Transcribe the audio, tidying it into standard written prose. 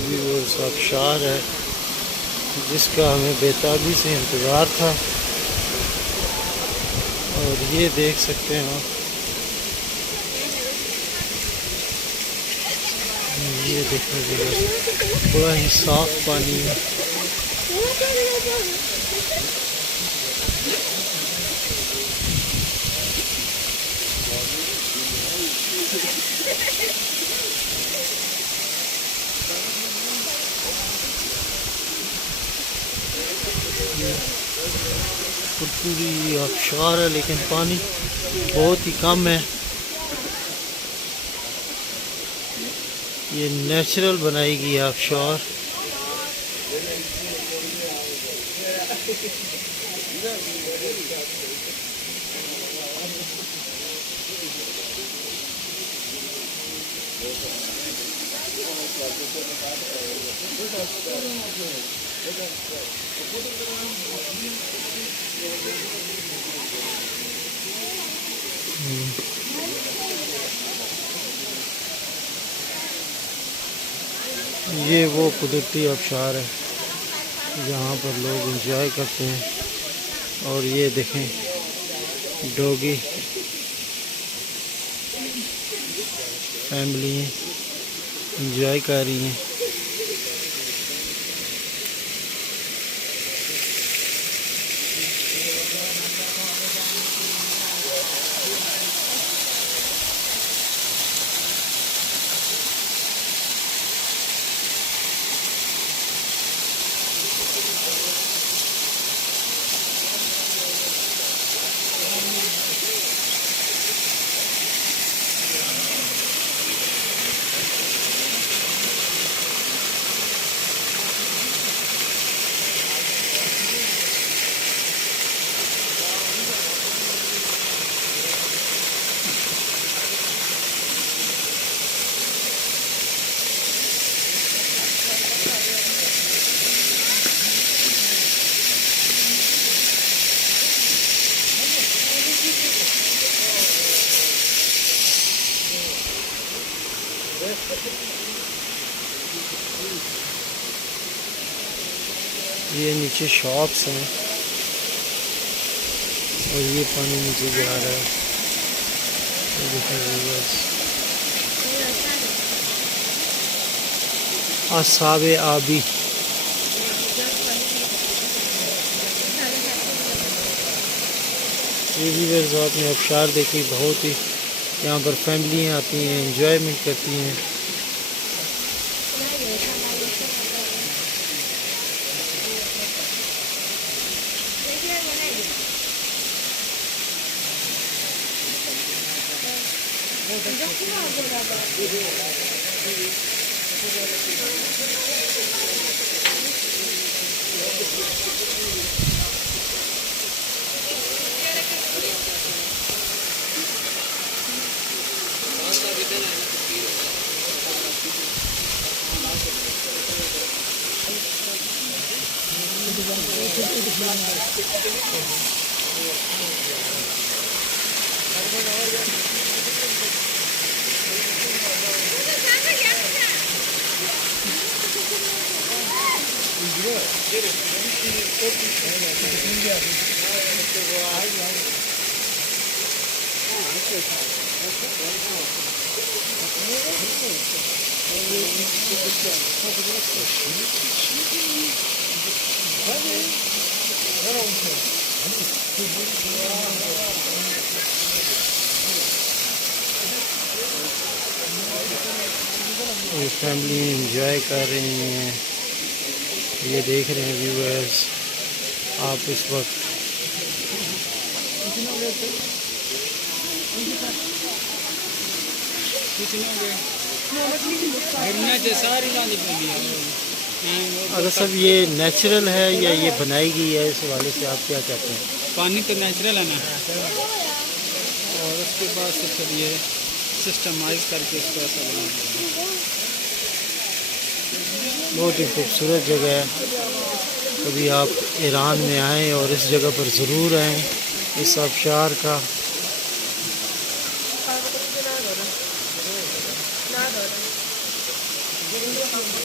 Viewers आबशार है जिसका हमें बेताबी से इंतज़ार था। और ये देख सकते हैं आप, ये देखो व्यूअर्स, बड़ा ही साफ पानी है। पूरी आबशार है लेकिन पानी बहुत ही कम है। ये नेचुरल बनाई गई आबशार। ये वो कुदरती आबशार है जहाँ पर लोग एंजॉय करते हैं। और ये देखें डॉगी फैमिली एंजॉय कर रही हैं। ये नीचे शॉप्स हैं और ये पानी नीचे जा रहा है। ये देखिए व्यूअर्स, आसाबे आबी। ये व्यूअर्स आपने आबशार देखी, बहुत ही यहाँ पर फैमिलियाँ आती हैं, एंजॉयमेंट करती हैं। ये फैमिली एंजॉय कर रही हैं, ये देख रहे हैं व्यूअर्स आप इस वक्त। अगर सब ये नेचुरल है या ये बनाई गई है, इस हवाले से आप क्या कहते हैं? पानी तो नेचुरल है ना, और उसके बाद से फिर ये सिस्टमाइज करके इसको ऐसा बना दिया। बहुत ही खूबसूरत जगह है। कभी आप ईरान में आएँ और इस जगह पर ज़रूर आएँ, इस आबशार का।